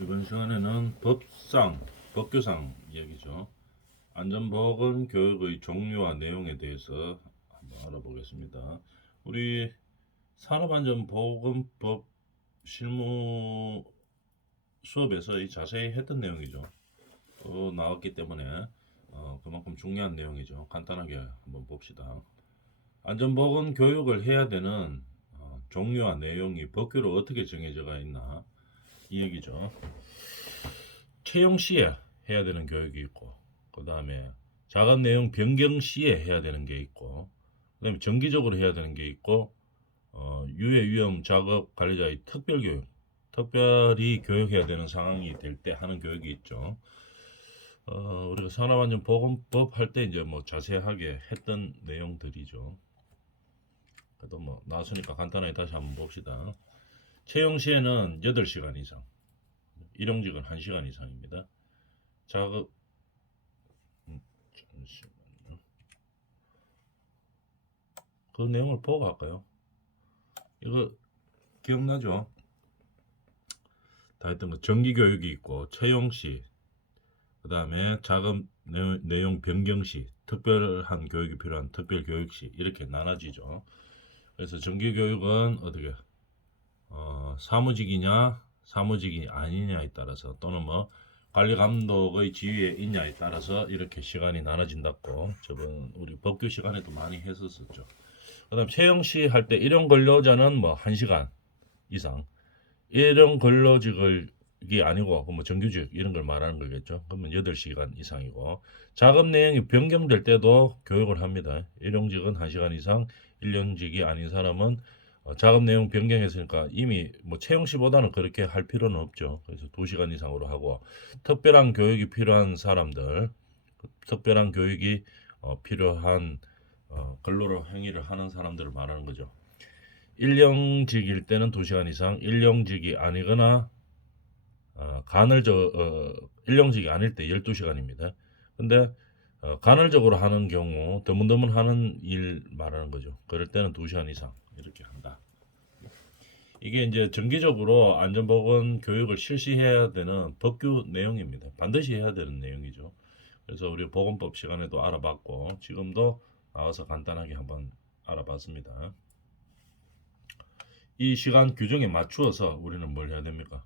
이번 시간에는 법상, 법규상 이야기죠. 안전보건 교육의 종류와 내용에 대해서 한번 알아보겠습니다. 우리 산업안전보건법 실무 수업에서 이 자세히 했던 내용이죠. 또 나왔기 때문에 어, 그만큼 중요한 내용이죠. 간단하게 한번 봅시다. 안전보건 교육을 해야 되는 어, 종류와 내용이 법규로 어떻게 정해져가 있나 이 얘기죠. 채용 시에 해야 되는 교육이 있고, 그 다음에 작업 내용 변경 시에 해야 되는 게 있고, 그 다음에 정기적으로 해야 되는 게 있고, 어, 유해 위험 작업 관리자의 특별 교육, 특별히 교육해야 되는 상황이 될 때 하는 교육이 있죠. 어, 우리가 산업안전보건법 할 때 이제 뭐 자세하게 했던 내용들이죠. 그래도 뭐 나왔으니까 간단하게 다시 한번 봅시다. 채용 시에는 8시간 이상, 일용직은 1시간 이상입니다. 작업 음, 잠시만요. 그 내용을 보고 할까요? 이거 기억나죠? 다 했던 거 정기 교육이 있고 채용 시, 그 다음에 작업 내용, 변경 시, 특별한 교육이 필요한 특별 교육 시 이렇게 나눠지죠. 그래서 정기 교육은 어떻게 어, 사무직이냐 사무직이 아니냐에 따라서 또는 뭐 관리 감독의 지위에 있냐에 따라서 이렇게 시간이 나눠진다고 저번 우리 법규 시간에도 많이 했었었죠. 그다음 채용 시할 때 일용 근로자는 뭐 1시간 이상 일용 근로직이 아니고 그뭐 정규직 이런 걸 말하는 거겠죠. 그러면 8시간 이상이고 작업 내용이 변경될 때도 교육을 합니다. 일용직은 1시간 이상, 일용직이 아닌 사람은 어, 작업 내용 변경했으니까 이미 뭐 채용 시보다는 그렇게 할 필요는 없죠. 그래서 2시간 이상으로 하고 특별한 교육이 필요한 사람들, 특별한 교육이 어, 필요한 어, 근로로 행위를 하는 사람들을 말하는 거죠. 일용직일 때는 2시간 이상, 일용직이 아니거나 어, 간헐적 어, 일용직이 아닐 때 12시간입니다. 근데 어, 간헐적으로 하는 경우 드문드문 하는 일 말하는 거죠. 그럴 때는 2시간 이상 이렇게 한다. 이게 이제 정기적으로 안전보건 교육을 실시해야 되는 법규 내용입니다. 반드시 해야 되는 내용이죠. 그래서 우리 보건법 시간에도 알아봤고 지금도 나와서 간단하게 한번 알아봤습니다. 이 시간 규정에 맞추어서 우리는 뭘 해야 됩니까?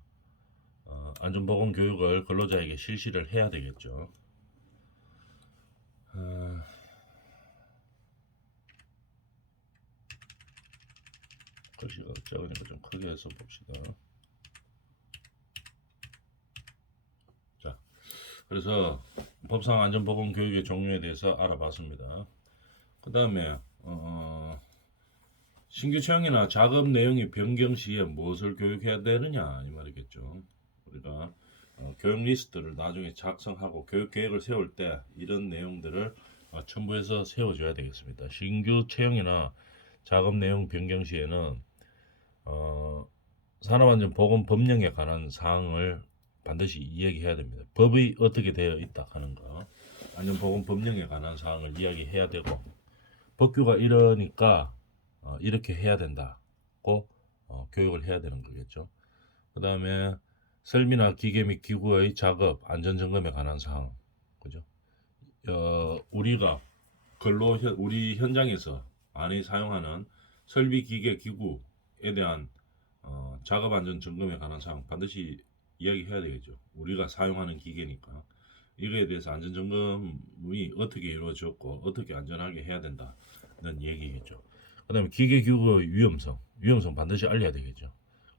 어, 안전보건 교육을 근로자에게 실시를 해야 되겠죠. 어, 글씨가 작으니까 좀 크게 해서 봅시다. 자, 그래서 법상 안전보건 교육의 종류에 대해서 알아봤습니다. 그 다음에 어, 신규 채용이나 작업 내용이 변경 시에 무엇을 교육해야 되느냐 이 말이겠죠. 우리가 어, 교육 리스트를 나중에 작성하고 교육 계획을 세울 때 이런 내용들을 어, 첨부해서 세워줘야 되겠습니다. 신규 채용이나 작업 내용 변경 시에는 어, 산업안전보건 법령에 관한 사항을 반드시 이야기해야 됩니다. 법이 어떻게 되어 있다 하는 거, 안전보건 법령에 관한 사항을 이야기해야 되고 법규가 이러니까 어, 이렇게 해야 된다고 어, 교육을 해야 되는 거겠죠. 그 다음에 설비나 기계 및 기구의 작업 안전 점검에 관한 사항, 그죠? 어, 우리가 근로 현- 우리 현장에서 안에 사용하는 설비 기계 기구에 대한 어, 작업 안전 점검에 관한 사항 반드시 이야기해야 되겠죠. 우리가 사용하는 기계니까 이거에 대해서 안전 점검이 어떻게 이루어졌고 어떻게 안전하게 해야 된다는 얘기겠죠. 그다음에 기계 기구의 위험성, 위험성 반드시 알려야 되겠죠.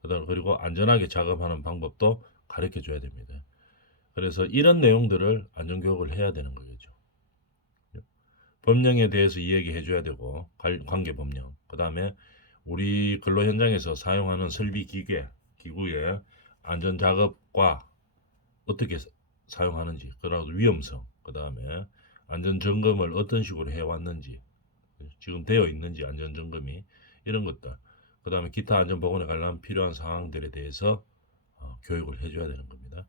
그다음 그리고 안전하게 작업하는 방법도 가르쳐 줘야 됩니다. 그래서 이런 내용들을 안전 교육을 해야 되는 거겠죠. 법령에 대해서 이야기해 줘야 되고 관- 관계 법령. 그다음에 우리 근로 현장에서 사용하는 설비 기계 기구의 안전 작업과 어떻게 사- 사용하는지, 그리고 위험성, 그 다음에 안전 점검을 어떤 식으로 해 왔는지, 지금 되어 있는지 안전 점검이 이런 것들, 그 다음에 기타 안전 보건에 관련 필요한 사항들에 대해서 어, 교육을 해줘야 되는 겁니다.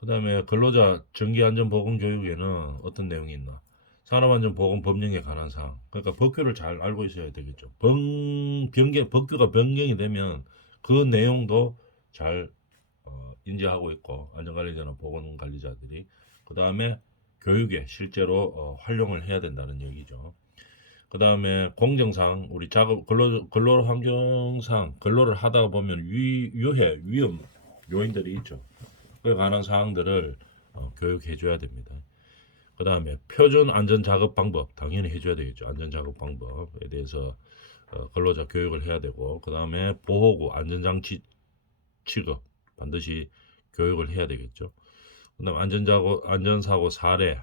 그 다음에 근로자 정기 안전 보건 교육에는 어떤 내용이 있나? 산업안전보건 법령에 관한 사항. 그러니까 법규를 잘 알고 있어야 되겠죠. 변, 변경, 법규가 변경이 되면 그 내용도 잘 어, 인지하고 있고 안전관리자나 보건관리자들이 그 다음에 교육에 실제로 어, 활용을 해야 된다는 얘기죠. 그 다음에 공정상 우리 작업 근로 근로 환경상 근로를 하다 보면 위, 유해 위험 요인들이 있죠. 그에 관한 사항들을 어, 교육해 줘야 됩니다. 그 다음에 표준 안전 작업 방법 당연히 해줘야 되겠죠. 안전 작업 방법에 대해서 어, 근로자 교육을 해야 되고 그 다음에 보호구 안전장치 취급 반드시 교육을 해야 되겠죠. 그다음 안전사고 안전사고 사례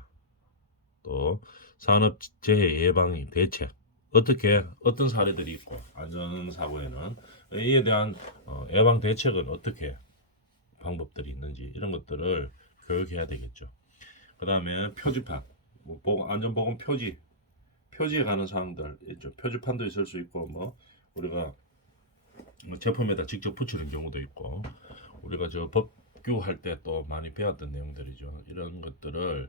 또 산업 재해 예방 대책 어떻게 어떤 사례들이 있고 안전사고에는 이에 대한 어, 예방 대책은 어떻게 방법들이 있는지 이런 것들을 교육해야 되겠죠. 그 다음에 표지판 뭐 보건- 안전보건 표지 표지에 관한 사항들 있죠. 표지판도 있을 수 있고 뭐 우리가 뭐 제품에다 직접 붙이는 경우도 있고 우리가 저 법규 할 때 또 많이 배웠던 내용들이죠. 이런 것들을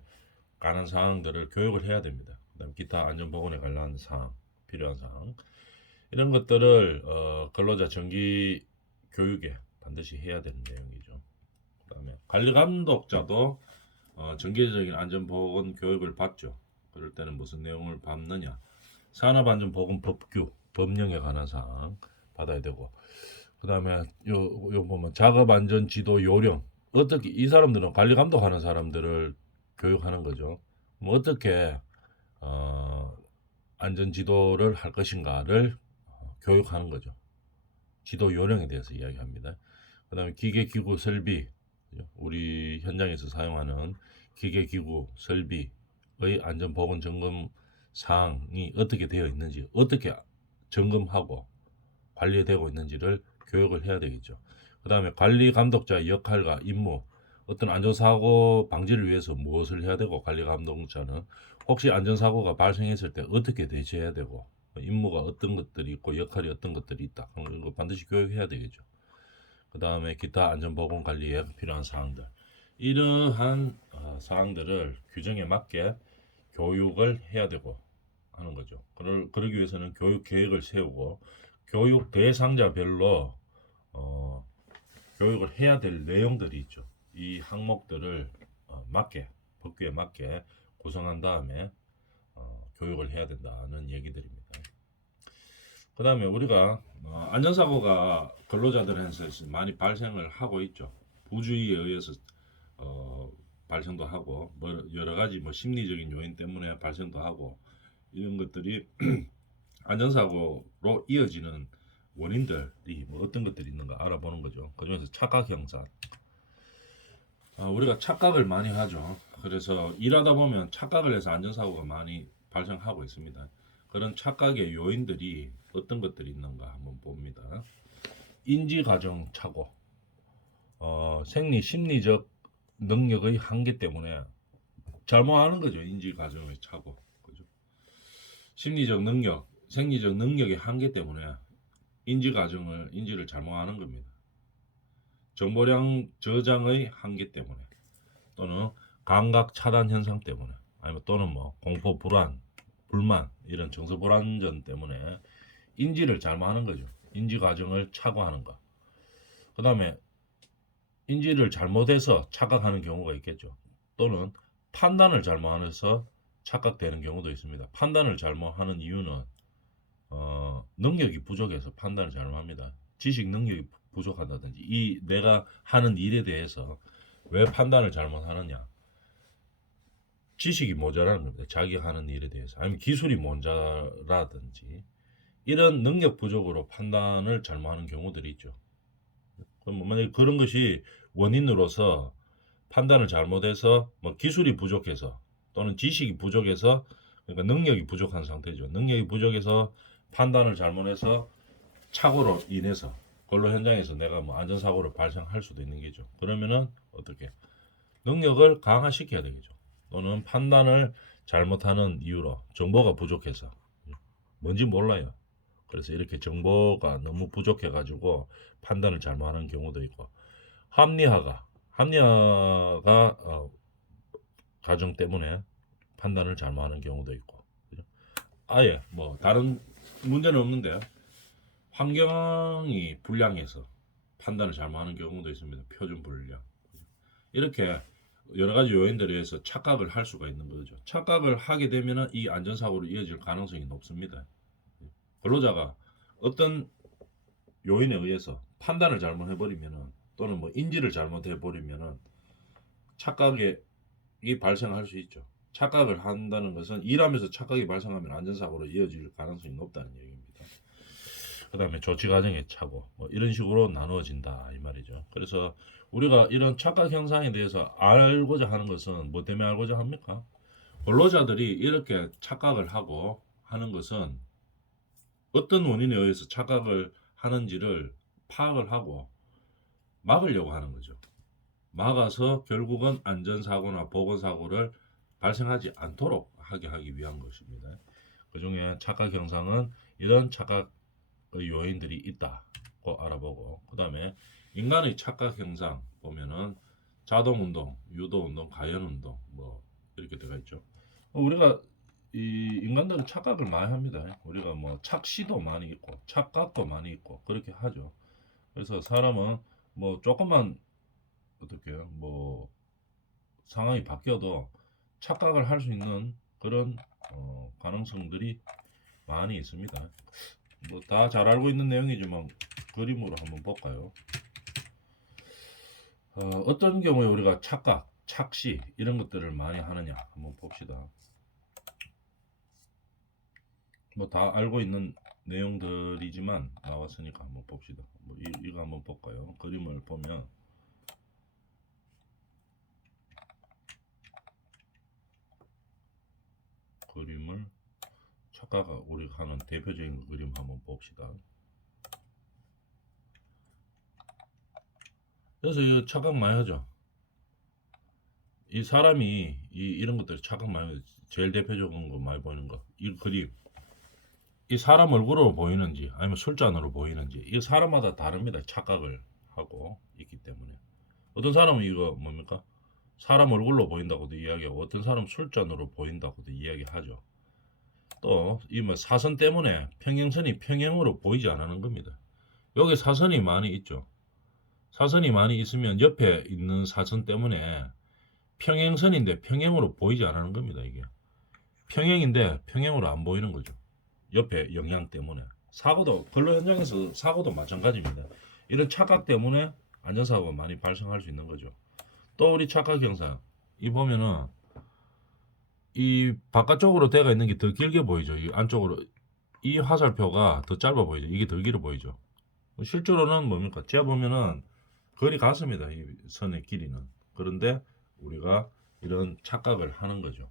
관한 사항들을 교육을 해야 됩니다. 그다음 기타 안전보건에 관련한 사항 필요한 사항 이런 것들을 어, 근로자 정기 교육에 반드시 해야 되는 내용이죠. 그다음에 관리 감독자도 어, 정기적인 안전보건 교육을 받죠. 그럴 때는 무슨 내용을 받느냐? 산업안전보건법규 법령에 관한 사항 받아야 되고 그다음에 요, 요 보면 작업안전지도 요령 어떻게 이 사람들은 관리 감독하는 사람들을 교육하는 거죠. 뭐 어떻게 어, 안전지도를 할 것인가를 어, 교육하는 거죠. 지도 요령에 대해서 이야기합니다. 그다음에 기계 기구 설비 우리 현장에서 사용하는 기계 기구 설비의 안전 보건 점검 사항이 어떻게 되어 있는지 어떻게 점검하고 관리되고 있는지를 교육을 해야 되겠죠. 그 다음에 관리 감독자의 역할과 임무, 어떤 안전사고 방지를 위해서 무엇을 해야 되고 관리 감독자는 혹시 안전사고가 발생했을 때 어떻게 대처해야 되고 임무가 어떤 것들이 있고 역할이 어떤 것들이 있다. 그런 거 반드시 교육해야 되겠죠. 그 다음에 기타 안전보건 관리에 필요한 사항들. 이러한 어, 사항들을 규정에 맞게 교육을 해야 되고 하는 거죠. 그럴, 그러기 위해서는 교육 계획을 세우고 교육 대상자별로 어, 교육을 해야 될 내용들이 있죠. 이 항목들을 어, 맞게 법규에 맞게 구성한 다음에 어, 교육을 해야 된다는 얘기들입니다. 그 다음에 우리가 어, 안전사고가 근로자들한테 많이 발생을 하고 있죠. 부주의에 의해서 어, 발생도 하고 뭐 여러 가지 뭐 심리적인 요인 때문에 발생도 하고 이런 것들이 안전사고로 이어지는 원인들이 뭐 어떤 것들이 있는가 알아보는 거죠. 그 중에서 착각 형사. 아, 우리가 착각을 많이 하죠. 그래서 일하다 보면 착각을 해서 안전사고가 많이 발생하고 있습니다. 그런 착각의 요인들이 어떤 것들이 있는가 한번 봅니다. 인지 과정 착오, 어, 생리 심리적 능력의 한계 때문에 잘못하는 거죠. 인지 과정의 착오, 그죠? 심리적 능력, 생리적 능력의 한계 때문에 인지 과정을 인지를 잘못하는 겁니다. 정보량 저장의 한계 때문에 또는 감각 차단 현상 때문에 아니면 또는 뭐 공포 불안, 불만 이런 정서 불안전 때문에 인지를 잘못하는 거죠. 인지 과정을 착오하는 거. 그다음에 인지를 잘못해서 착각하는 경우가 있겠죠. 또는 판단을 잘못해서 착각되는 경우도 있습니다. 판단을 잘못하는 이유는 어, 능력이 부족해서 판단을 잘못합니다. 지식 능력이 부- 부족하다든지 이 내가 하는 일에 대해서 왜 판단을 잘못하느냐? 지식이 모자라는 겁니다. 자기 하는 일에 대해서 아니면 기술이 모자라든지 이런 능력 부족으로 판단을 잘못하는 경우들이 있죠. 그럼 만약 그런 것이 원인으로서 판단을 잘못해서 뭐 기술이 부족해서 또는 지식이 부족해서 그러니까 능력이 부족한 상태죠. 능력이 부족해서 판단을 잘못해서 착오로 인해서 근로 현장에서 내가 뭐 안전사고를 발생할 수도 있는 게죠. 그러면은 어떻게 능력을 강화시켜야 되겠죠. 또는 판단을 잘못하는 이유로 정보가 부족해서 뭔지 몰라요. 그래서 이렇게 정보가 너무 부족해 가지고 판단을 잘못하는 경우도 있고 합리화가 합리화가 어, 가정 때문에 판단을 잘못하는 경우도 있고? 아예 뭐 다른 문제는 없는데 환경이 불량해서 판단을 잘못하는 경우도 있습니다. 표준 불량 이렇게 여러 가지 요인들에 의해서 착각을 할 수가 있는 거죠. 착각을 하게 되면은 이 안전사고로 이어질 가능성이 높습니다. 근로자가 어떤 요인에 의해서 판단을 잘못해버리면은 또는 뭐 인지를 잘못해버리면은 착각이 발생할 수 있죠. 착각을 한다는 것은 일하면서 착각이 발생하면 안전사고로 이어질 가능성이 높다는 얘기입니다. 그 다음에 조치 과정의 착오 뭐 이런 식으로 나누어진다 이 말이죠. 그래서 우리가 이런 착각 현상에 대해서 알고자 하는 것은 뭐 때문에 알고자 합니까? 근로자들이 이렇게 착각을 하고 하는 것은 어떤 원인에 의해서 착각을 하는지를 파악을 하고 막으려고 하는 거죠. 막아서 결국은 안전사고나 보건사고를 발생하지 않도록 하게 하기 위한 것입니다. 그 중에 착각 현상은 이런 착각의 요인들이 있다고 알아보고 그 다음에 인간의 착각 현상 보면은 자동 운동, 유도 운동, 가연 운동 뭐 이렇게 들어가 있죠. 어, 우리가 이 인간들은 착각을 많이 합니다. 우리가 뭐 착시도 많이 있고 착각도 많이 있고 그렇게 하죠. 그래서 사람은 뭐 조금만 어떻게 뭐 상황이 바뀌어도 착각을 할 수 있는 그런 어, 가능성들이 많이 있습니다. 뭐 다 잘 알고 있는 내용이지만 그림으로 한번 볼까요? 어, 어떤 경우에 우리가 착각, 착시 이런 것들을 많이 하느냐 한번 봅시다. 뭐 다 알고 있는 내용들이지만 나왔으니까 한번 봅시다. 뭐 이, 이거 한번 볼까요? 그림을 보면 그림을 착각가 우리가 하는 대표적인 그림 한번 봅시다. 그래서 이 착각 많이 하죠. 이 사람이 이 이런 것들 착각 많이. 제일 대표적인 거 많이 보이는 거. 이 그림. 이 사람 얼굴로 보이는지 아니면 술잔으로 보이는지 이 사람마다 다릅니다. 착각을 하고 있기 때문에. 어떤 사람은 이거 뭡니까? 사람 얼굴로 보인다고도 이야기하고 어떤 사람 술잔으로 보인다고도 이야기하죠. 또 이 뭐 사선 때문에 평행선이 평행으로 보이지 않는 겁니다. 여기 사선이 많이 있죠. 사선이 많이 있으면 옆에 있는 사선 때문에 평행선인데 평행으로 보이지 않는 겁니다. 이게 평행인데 평행으로 안 보이는 거죠. 옆에 영향 때문에 사고도 근로 현장에서 사고도 마찬가지입니다. 이런 착각 때문에 안전사고가 많이 발생할 수 있는 거죠. 또 우리 착각 현상 이 보면은 이 바깥쪽으로 대가 있는 게 더 길게 보이죠. 이 안쪽으로 이 화살표가 더 짧아 보이죠. 이게 더 길어 보이죠. 실제로는 뭡니까? 제가 보면은 거리 같습니다. 이 선의 길이는. 그런데 우리가 이런 착각을 하는 거죠.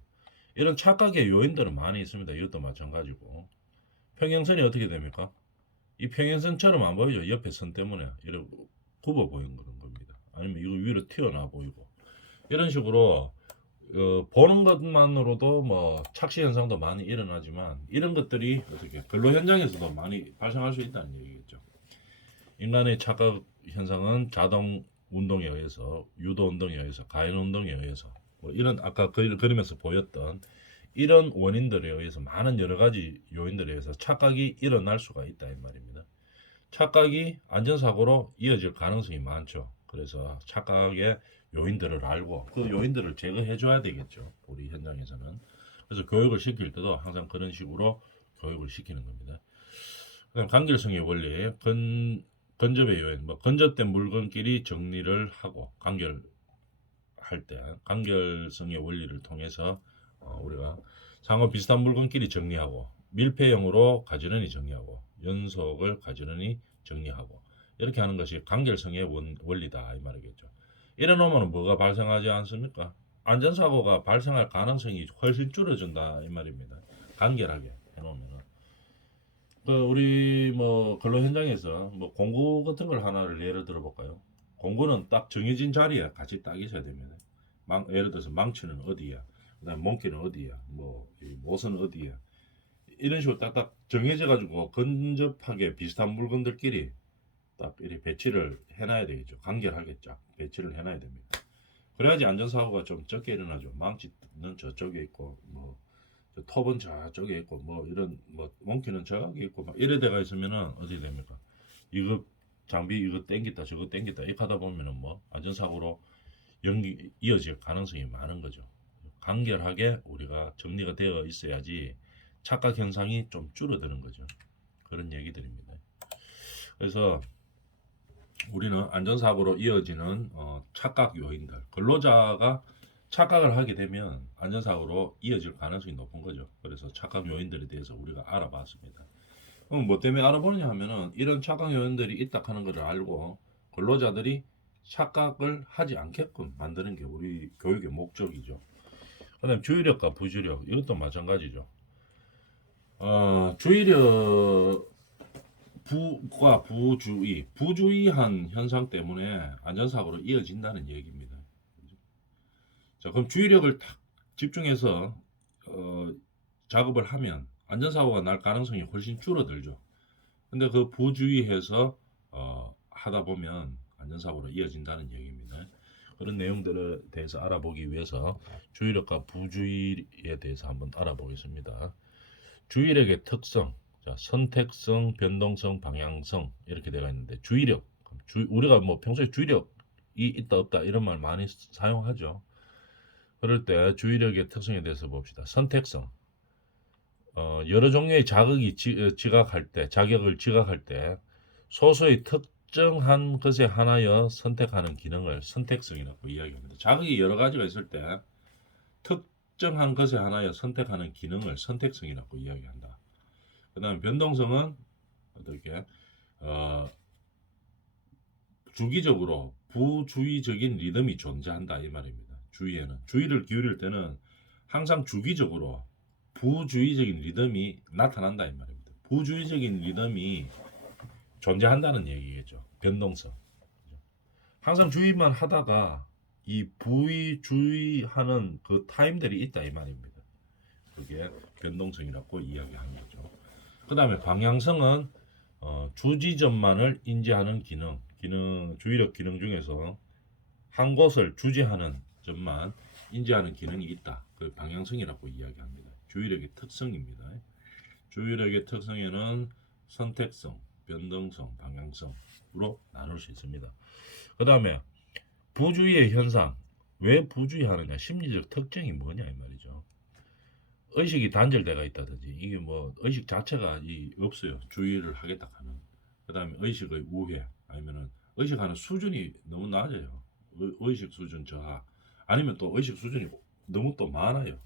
이런 착각의 요인들은 많이 있습니다. 이것도 마찬가지고. 평행선이 어떻게 됩니까? 이 평행선처럼 안 보이죠. 옆에 선 때문에 이렇게 굽어 보이는 그런 겁니다. 아니면 이거 위로 튀어나와 보이고 이런 식으로 어, 보는 것만으로도 뭐 착시 현상도 많이 일어나지만 이런 것들이 어떻게 근로 현장에서도 많이 발생할 수 있다는 얘기겠죠. 인간의 착각 현상은 자동 운동에 의해서 유도 운동에 의해서 가연 운동에 의해서 뭐 이런 아까 그 그림에서 보였던 이런 원인들에 의해서 많은 여러 가지 요인들에 의해서 착각이 일어날 수가 있다 이 말입니다. 착각이 안전사고로 이어질 가능성이 많죠. 그래서 착각의 요인들을 알고 그 요인들을 제거해 줘야 되겠죠. 우리 현장에서는. 그래서 교육을 시킬 때도 항상 그런 식으로 교육을 시키는 겁니다. 그다음 간결성의 원리, 건 건접의 요인, 뭐 건접된 물건끼리 정리를 하고 간결할 때 간결성의 원리를 통해서 어, 우리가 상호 비슷한 물건끼리 정리하고 밀폐형으로 가지런히 정리하고 연속을 가지런히 정리하고 이렇게 하는 것이 간결성의 원, 원리다 이 말이겠죠. 이래 놓으면 뭐가 발생하지 않습니까? 안전사고가 발생할 가능성이 훨씬 줄어든다 이 말입니다. 간결하게 해놓으면. 그 우리 뭐 근로 현장에서 뭐 공구 같은 걸 하나를 예를 들어 볼까요? 공구는 딱 정해진 자리에 같이 딱 있어야 됩니다. 망, 예를 들어서 망치는 어디야, 그다음 몽키는 어디야, 뭐이 못은 어디야 이런 식으로 딱딱 정해져 가지고 근접하게 비슷한 물건들끼리 딱 이렇게 배치를 해놔야 되겠죠. 간결하게 쫙 배치를 해놔야 됩니다. 그래야지 안전사고가 좀 적게 일어나죠. 망치는 저쪽에 있고 뭐저 톱은 저쪽에 있고 뭐 이런 뭐 몽키는 저쪽에 있고 막 이래 대가 있으면은 어떻게 됩니까? 이거 장비 이거 땡겼다 저거 땡겼다 이렇게 하다 보면은 뭐 안전사고로 연기 이어질 가능성이 많은 거죠. 간결하게 우리가 정리가 되어 있어야지 착각 현상이 좀 줄어드는 거죠. 그런 얘기들입니다. 그래서 우리는 안전사고로 이어지는 어, 착각 요인들 근로자가 착각을 하게 되면 안전사고로 이어질 가능성이 높은 거죠. 그래서 착각 요인들에 대해서 우리가 알아봤습니다. 그럼 뭐 때문에 알아보느냐 하면은 이런 착각 요인들이 있다 하는 것을 알고 근로자들이 착각을 하지 않게끔 만드는 게 우리 교육의 목적이죠. 그다음 주의력과 부주의력 이것도 마찬가지죠. 어, 주의력 부과 부주의, 부주의한 현상 때문에 안전사고로 이어진다는 얘기입니다. 자, 그럼 주의력을 탁 집중해서 어, 작업을 하면 안전사고가 날 가능성이 훨씬 줄어들죠. 근데 그 부주의해서 어, 하다 보면 안전사고로 이어진다는 얘기입니다. 그런 내용들에 대해서 알아보기 위해서 주의력과 부주의에 대해서 한번 알아보겠습니다. 주의력의 특성, 자, 선택성, 변동성, 방향성 이렇게 되어 있는데 주의력, 주, 우리가 뭐 평소에 주의력이 있다 없다 이런 말 많이 사용하죠. 그럴 때 주의력의 특성에 대해서 봅시다. 선택성, 어, 여러 종류의 자극이 지, 어, 지각할 때, 자격을 지각할 때 소수의 특정한 것에 하나여 선택하는 기능을 선택성이라고 이야기합니다. 자극이 여러 가지가 있을 때 특정한 것에 하나여 선택하는 기능을 선택성이라고 이야기한다. 그 다음 변동성은 어떻게 어, 주기적으로 부주의적인 리듬이 존재한다 이 말입니다. 주의에는 주의를 기울일 때는 항상 주기적으로 부주의적인 리듬이 나타난다 이 말입니다. 부주의적인 리듬이 존재한다는 얘기겠죠. 변동성. 항상 주의만 하다가 이 부의 주의하는 그 타임들이 있다 이 말입니다. 그게 변동성이라고 이야기하는 거죠. 그 다음에 방향성은 어, 주지점만을 인지하는 기능, 기능 주의력 기능 중에서 한 곳을 주지하는 점만 인지하는 기능이 있다. 그 방향성이라고 이야기합니다. 주의력의 특성입니다. 주의력의 특성에는 선택성, 변동성, 방향성으로 나눌 수 있습니다. 그 다음에 부주의의 현상, 왜 부주의하느냐, 심리적 특징이 뭐냐 이 말이죠. 의식이 단절돼가 있다든지 이게 뭐 의식 자체가 이 없어요. 주의를 하겠다 하는. 그 다음에 의식의 우회 아니면은 의식하는 수준이 너무 낮아요. 의, 의식 수준 저하 아니면 또 의식 수준이 너무 또 많아요.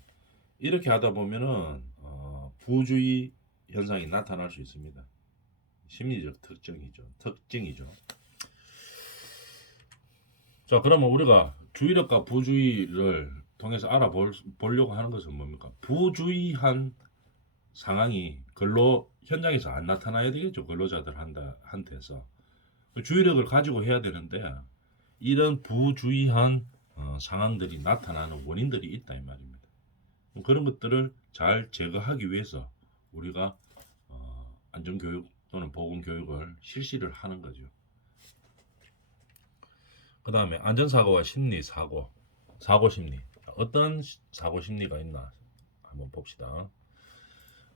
이렇게 하다 보면은 어, 부주의 현상이 나타날 수 있습니다. 심리적 특징이죠. 특징이죠. 자, 그러면 우리가 주의력과 부주의를 통해서 알아보려고 하는 것은 뭡니까? 부주의한 상황이 근로 현장에서 안 나타나야 되겠죠. 근로자들 한다, 한테서. 주의력을 가지고 해야 되는데 이런 부주의한 어, 상황들이 나타나는 원인들이 있다 이 말입니다. 그런 것들을 잘 제거하기 위해서 우리가 어, 안전교육 또는 보건교육을 실시를 하는 거죠. 그 다음에 안전사고와 심리 사고, 사고 심리. 어떤 시- 사고 심리가 있나 한번 봅시다.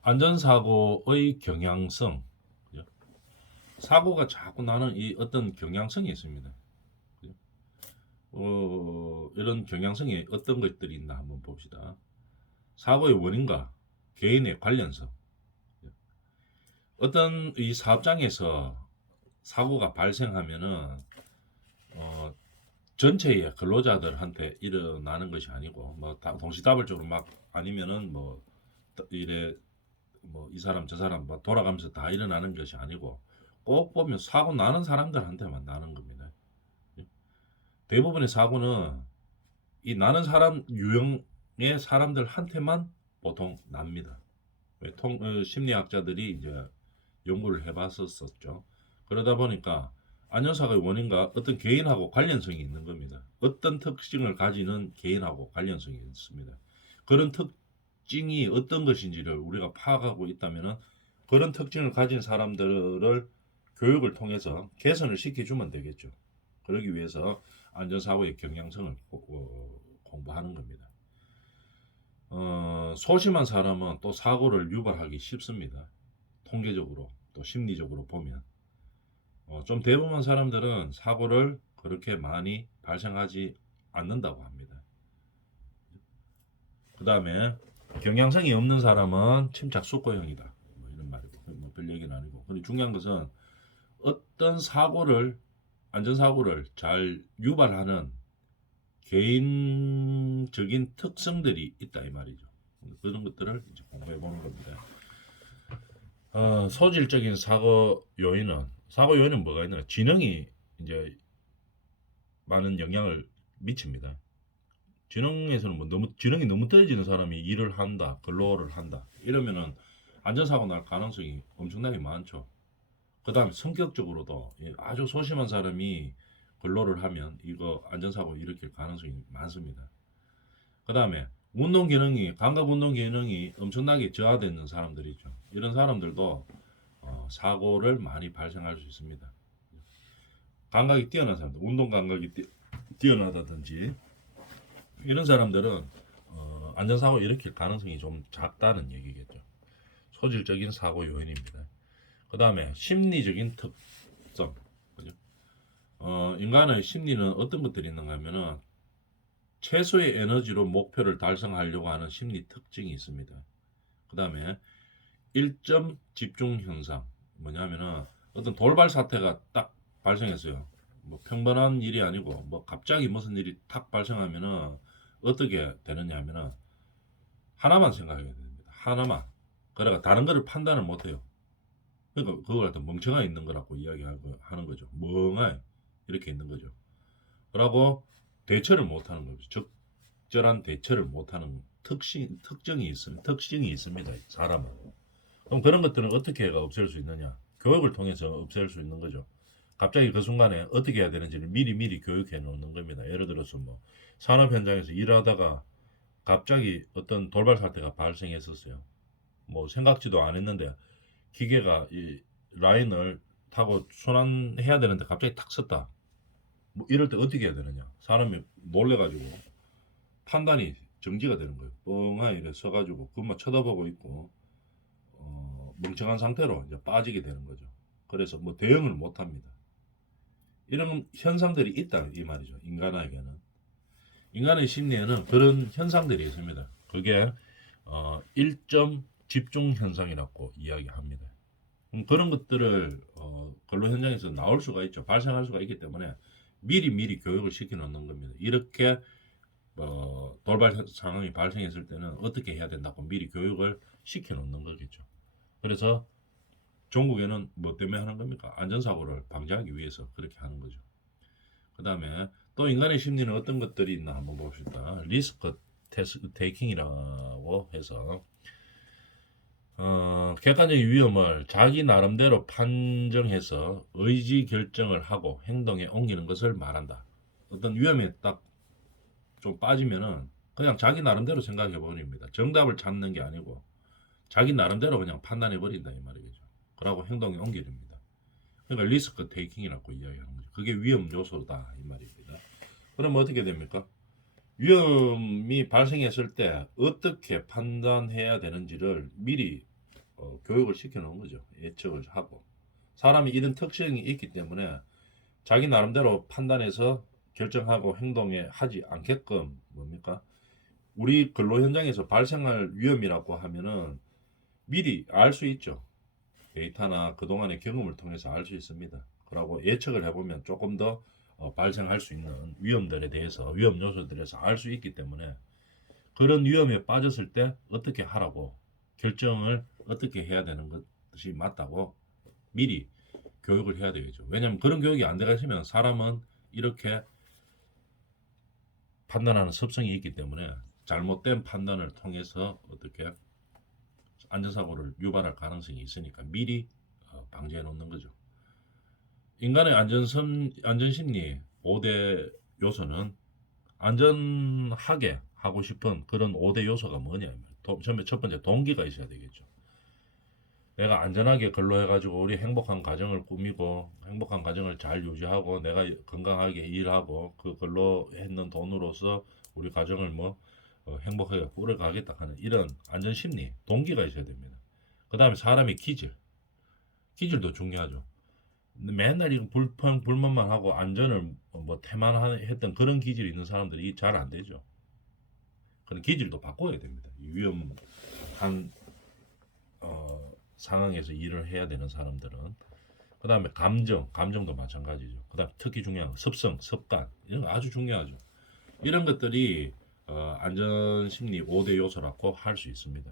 안전사고의 경향성. 그죠? 사고가 자꾸 나는 이 어떤 경향성이 있습니다. 그죠? 어, 이런 경향성이 어떤 것들이 있나 한번 봅시다. 사고의 원인과 개인의 관련성. 어떤 이 사업장에서 사고가 발생하면은 어, 전체의 근로자들한테 일어나는 것이 아니고 뭐 다- 동시다발적으로 막 아니면은 뭐 이래 뭐 이 사람 저 사람 뭐 돌아가면서 다 일어나는 것이 아니고 꼭 보면 사고 나는 사람들한테만 나는 겁니다. 대부분의 사고는 이 나는 사람 유형의 사람들한테만 보통 납니다. 왜 통, 어, 심리학자들이 이제 연구를 해봤었었죠. 그러다 보니까 안전사고의 원인과 어떤 개인하고 관련성이 있는 겁니다. 어떤 특징을 가지는 개인하고 관련성이 있습니다. 그런 특징이 어떤 것인지를 우리가 파악하고 있다면 그런 특징을 가진 사람들을 교육을 통해서 개선을 시켜주면 되겠죠. 그러기 위해서 안전사고의 경향성을 공부하는 겁니다. 어, 소심한 사람은 또 사고를 유발하기 쉽습니다. 통계적으로 또 심리적으로 보면 어, 좀 대부분 사람들은 사고를 그렇게 많이 발생하지 않는다고 합니다. 그 다음에 경향성이 없는 사람은 침착 숙고형이다. 뭐 이런 말이고 뭐 별 얘기는 아니고. 근데 중요한 것은 어떤 사고를 안전사고를 잘 유발하는 개인적인 특성들이 있다 이 말이죠. 그런 것들을 이제 공부해 보는 겁니다. 어, 소질적인 사고 요인은 사고 요인은 뭐가 있나? 지능이 이제 많은 영향을 미칩니다. 지능에서는 뭐 너무 지능이 너무 떨어지는 사람이 일을 한다, 근로를 한다 이러면은 안전사고 날 가능성이 엄청나게 많죠. 그 다음에 성격적으로도 이 아주 소심한 사람이 근로를 하면 이거 안전사고 일으킬 가능성이 많습니다. 그 다음에 운동 기능이 감각 운동 기능이 엄청나게 저하되는 사람들이죠. 이런 사람들도 어, 사고를 많이 발생할 수 있습니다. 감각이 뛰어난 사람들, 운동 감각이 뛰, 뛰어나다든지 이런 사람들은 어, 안전사고 일으킬 가능성이 좀 작다는 얘기겠죠. 소질적인 사고 요인입니다. 그 다음에 심리적인 특성. 그죠? 어, 인간의 심리는 어떤 것들이 있는가 하면은 최소의 에너지로 목표를 달성하려고 하는 심리 특징이 있습니다. 그 다음에 일점 집중 현상. 뭐냐면은 어떤 돌발 사태가 딱 발생했어요. 뭐 평범한 일이 아니고 뭐 갑자기 무슨 일이 탁 발생하면은 어떻게 되느냐 하면은 하나만 생각해야 됩니다. 하나만. 그래가 다른 거를 판단을 못 해요. 그러니까 그걸 갖다 멍청하 있는 거라고 이야기하고 하는 거죠. 멍하 이렇게 있는 거죠. 그러고 대처를 못 하는 거죠. 적절한 대처를 못 하는 특性특징이 있습니다. 특징이 있습니다. 사람은. 그럼 그런 것들은 어떻게 해가 없앨 수 있느냐? 교육을 통해서 없앨 수 있는 거죠. 갑자기 그 순간에 어떻게 해야 되는지를 미리 미리 교육해 놓는 겁니다. 예를 들어서 뭐 산업 현장에서 일하다가 갑자기 어떤 돌발 사태가 발생했었어요. 뭐 생각지도 안 했는데 기계가 이 라인을 타고 순환해야 되는데 갑자기 탁 섰다. 뭐 이럴 때 어떻게 해야 되느냐? 사람이 놀래가지고 판단이 정지가 되는 거예요. 뻥하게 이렇게 서가지고 그것만 쳐다보고 있고 어, 멍청한 상태로 이제 빠지게 되는 거죠. 그래서 뭐 대응을 못 합니다. 이런 현상들이 있다 이 말이죠. 인간에게는 인간의 심리에는 그런 현상들이 있습니다. 그게 어, 일점 집중 현상이라고 이야기합니다. 음, 그런 것들을 어, 근로 현장에서 나올 수가 있죠. 발생할 수가 있기 때문에 미리 미리 교육을 시켜 놓는 겁니다. 이렇게 어, 돌발 상황이 발생했을 때는 어떻게 해야 된다고 미리 교육을 시켜 놓는 거겠죠. 그래서 종국에는 뭐 때문에 하는 겁니까? 안전사고를 방지하기 위해서 그렇게 하는 거죠. 그 다음에 또 인간의 심리는 어떤 것들이 있나 한번 봅시다. 리스크 테이킹이라고 해서 어, 객관적인 위험을 자기 나름대로 판정해서 의지 결정을 하고 행동에 옮기는 것을 말한다. 어떤 위험에 딱 좀 빠지면은 그냥 자기 나름대로 생각해 버립니다. 정답을 찾는 게 아니고 자기 나름대로 그냥 판단해 버린다 이 말이겠죠. 그러고 행동에 옮기렵니다. 그러니까 리스크 테이킹이라고 이야기하는 거죠. 그게 위험 요소다 이 말입니다. 그럼 어떻게 됩니까? 위험이 발생했을 때 어떻게 판단해야 되는지를 미리 어, 교육을 시켜놓은 거죠. 예측을 하고 사람이 이런 특성이 있기 때문에 자기 나름대로 판단해서 결정하고 행동에 하지 않게끔 뭡니까? 우리 근로 현장에서 발생할 위험이라고 하면은 미리 알 수 있죠. 데이터나 그동안의 경험을 통해서 알 수 있습니다. 그러고 예측을 해보면 조금 더 어, 발생할 수 있는 위험들에 대해서 위험 요소들에서 알 수 있기 때문에 그런 위험에 빠졌을 때 어떻게 하라고 결정을 어떻게 해야 되는 것이 맞다고 미리 교육을 해야 되겠죠. 왜냐하면 그런 교육이 안 들어가시면 사람은 이렇게 판단하는 습성이 있기 때문에 잘못된 판단을 통해서 어떻게 안전사고를 유발할 가능성이 있으니까 미리 어, 방지해 놓는 거죠. 인간의 안전심, 안전심리 5대 요소는 안전하게 하고 싶은 그런 5대 요소가 뭐냐면 처음에 첫 번째 동기가 있어야 되겠죠. 내가 안전하게 근로해가지고 우리 행복한 가정을 꾸미고 행복한 가정을 잘 유지하고 내가 건강하게 일하고 그 근로했는 돈으로서 우리 가정을 뭐 어, 행복하게 꾸려가겠다 하는 이런 안전 심리 동기가 있어야 됩니다. 그 다음에 사람의 기질 기질도 중요하죠. 맨날 이거 불평 불만만 하고 안전을 뭐 태만 했던 그런 기질이 있는 사람들이 잘 안 되죠. 그런 기질도 바꿔야 됩니다. 이 위험한 어, 상황에서 일을 해야 되는 사람들은 그 다음에 감정, 감정도 마찬가지죠. 그 다음 특히 중요한 건 습성, 습관 이런 거 아주 중요하죠. 이런 것들이 어, 안전 심리 5대 요소라고 할수 있습니다.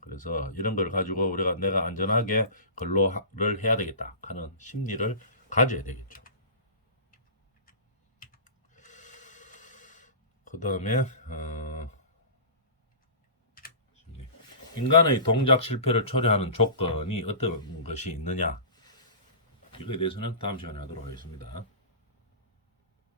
그래서 이런 걸 가지고 우리가 내가 안전하게 근로를 해야 되겠다 하는 심리를 가져야 되겠죠. 그 다음에 어. 인간의 동작 실패를 초래하는 조건이 어떤 것이 있느냐 이거에 대해서는 다음 시간에 하도록 하겠습니다.